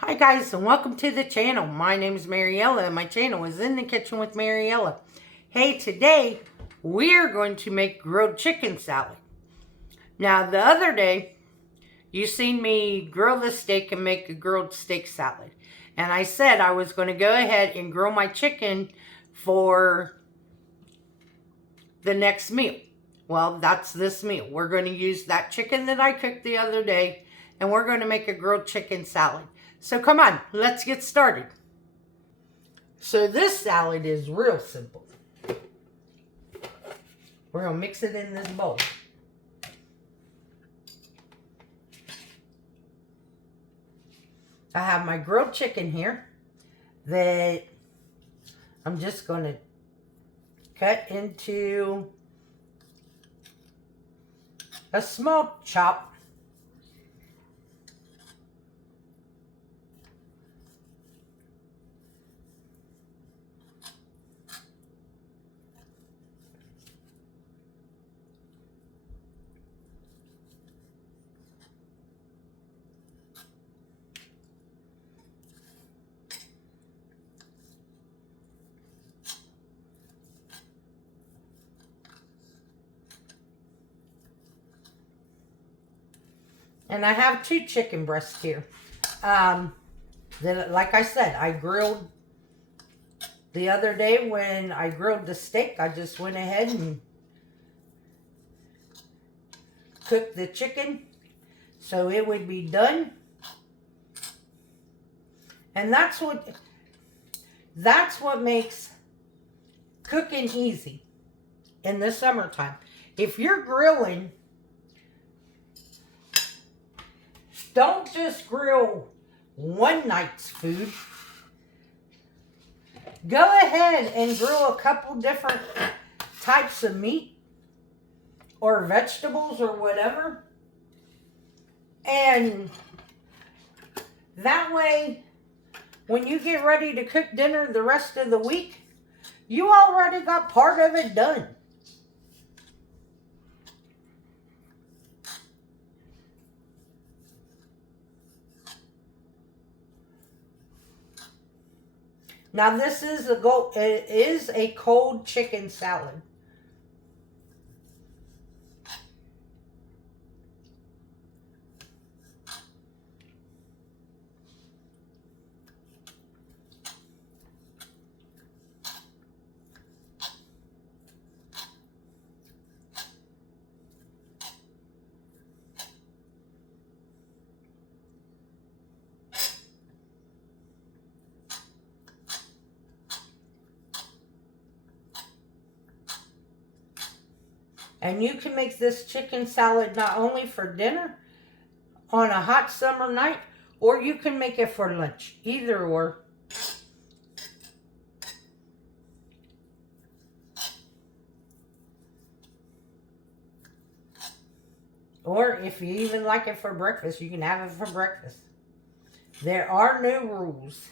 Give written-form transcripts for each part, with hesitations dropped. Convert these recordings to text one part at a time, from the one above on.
Hi guys and welcome to the channel. My name is Mariella and my channel is In the Kitchen with Mariella. Hey, today we're going to make grilled chicken salad. Now the other day you seen me grill the steak and make a grilled steak salad. And I said I was going to go ahead and grill my chicken for the next meal. Well, that's this meal. We're going to use that chicken that I cooked the other day and we're going to make a grilled chicken salad. So come on, let's get started. So this salad is real simple. We're going to mix it in this bowl. I have my grilled chicken here that I'm just going to cut into a small chop. And I have 2 chicken breasts here. That, like I said, I grilled the other day when I grilled the steak. I just went ahead and cooked the chicken so it would be done. And that's what makes cooking easy in the summertime. If you're grilling, don't just grill one night's food. Go ahead and grill a couple different types of meat or vegetables or whatever. And that way, when you get ready to cook dinner the rest of the week, you already got part of it done. Now this is it is a cold chicken salad. And you can make this chicken salad not only for dinner on a hot summer night, or you can make it for lunch, either or. Or if you even like it for breakfast, you can have it for breakfast. There are no rules.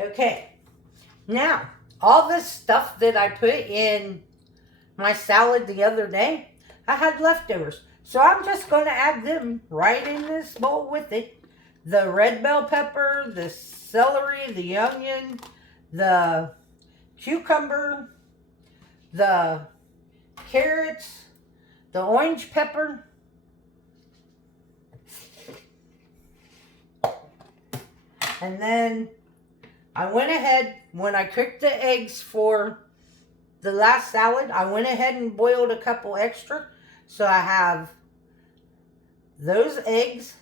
Okay, now all this stuff that I put in my salad the other day, I had leftovers. So I'm just going to add them right in this bowl with it. The red bell pepper, the celery, the onion, the cucumber, the carrots, the orange pepper, and then I went ahead, when I cooked the eggs for the last salad, I went ahead and boiled a couple extra. So I have those eggs.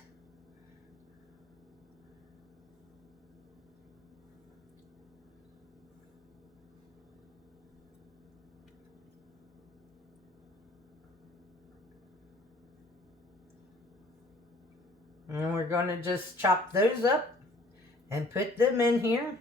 And we're going to just chop those up and put them in here.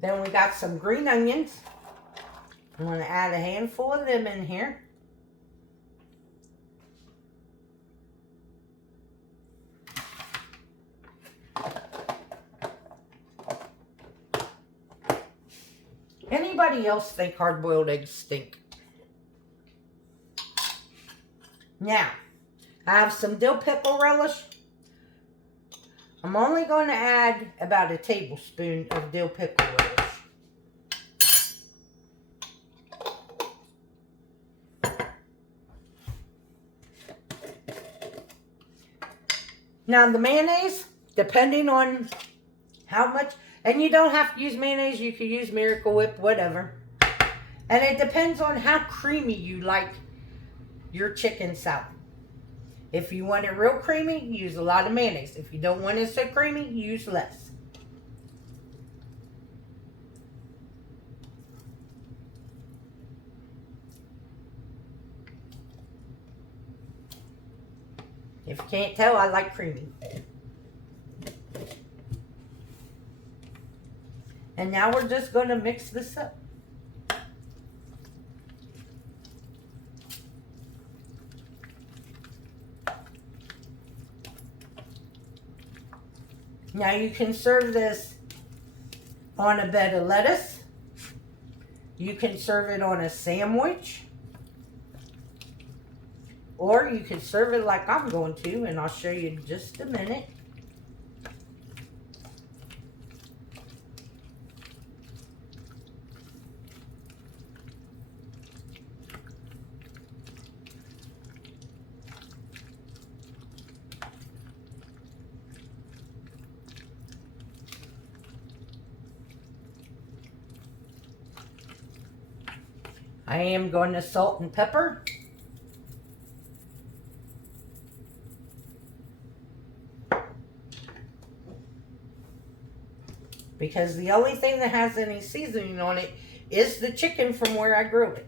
Then we got some green onions. I'm going to add a handful of them in here. Anybody else think hard-boiled eggs stink? Now, I have some dill pickle relish. I'm only going to add about a tablespoon of dill pickle relish. Now the mayonnaise, depending on how much, and you don't have to use mayonnaise, you could use Miracle Whip, whatever. And it depends on how creamy you like your chicken salad. If you want it real creamy, use a lot of mayonnaise. If you don't want it so creamy, use less. If you can't tell, I like creamy. And now we're just going to mix this up. Now you can serve this on a bed of lettuce. You can serve it on a sandwich. Or you can serve it like I'm going to, and I'll show you in just a minute. I am going to salt and pepper. Because the only thing that has any seasoning on it is the chicken from where I grew it.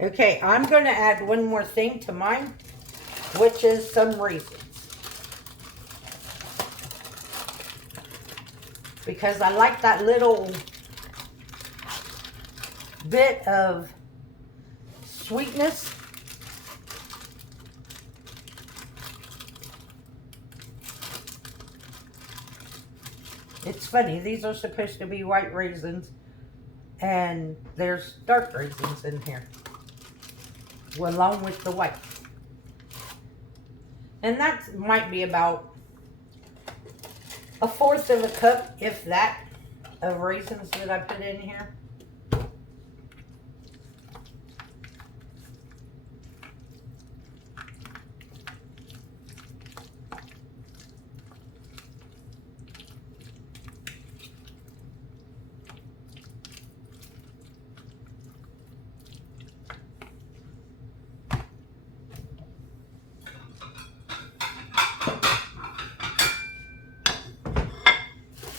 Okay, I'm going to add one more thing to mine, which is some raisins. Because I like that little bit of sweetness. It's funny, these are supposed to be white raisins, and there's dark raisins in here, along with the white. And that might be about 1/4 of a cup, if that, of raisins that I put in here.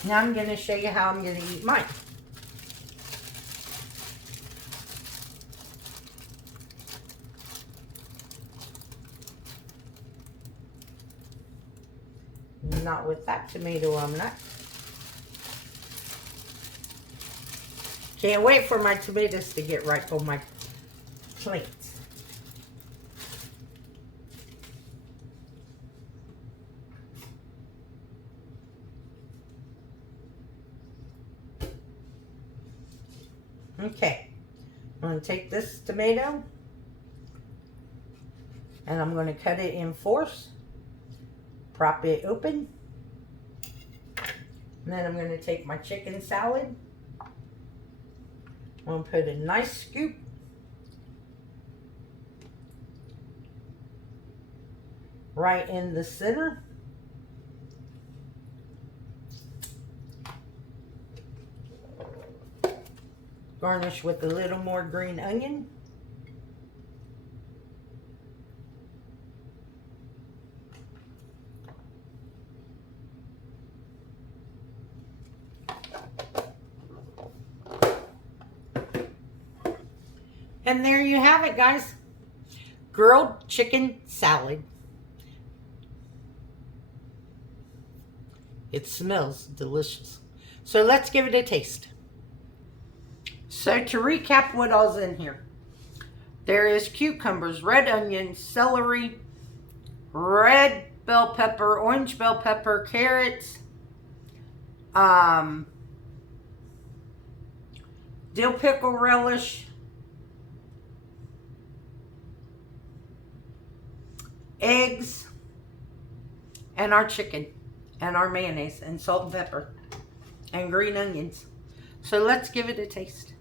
Now I'm going to show you how I'm going to eat mine. Not with that tomato, I'm not. Can't wait for my tomatoes to get ripe on my plates. Okay, I'm going to take this tomato and I'm going to cut it in fours, prop it open, and then I'm going to take my chicken salad. I'm going to put a nice scoop right in the center. Garnish with a little more green onion. And there you have it, guys. Grilled chicken salad. It smells delicious. So let's give it a taste. So to recap what all's in here. There is cucumbers, red onions, celery, red bell pepper, orange bell pepper, carrots, dill pickle relish, eggs, and our chicken, and our mayonnaise, and salt and pepper, and green onions. So let's give it a taste.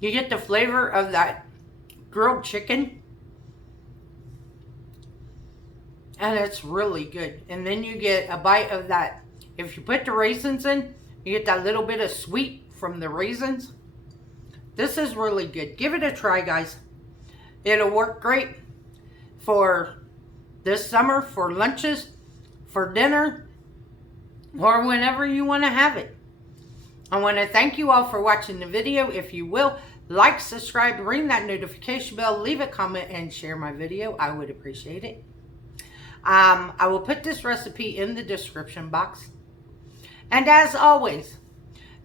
You get the flavor of that grilled chicken, and it's really good. And then you get a bite of that. If you put the raisins in, you get that little bit of sweet from the raisins. This is really good. Give it a try, guys. It'll work great for this summer, for lunches, for dinner, or whenever you want to have it. I want to thank you all for watching the video. If you will, like, subscribe, ring that notification bell, leave a comment, and share my video. I would appreciate it. I will put this recipe in the description box. And as always,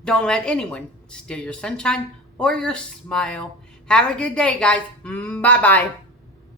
don't let anyone steal your sunshine or your smile. Have a good day, guys. Bye-bye.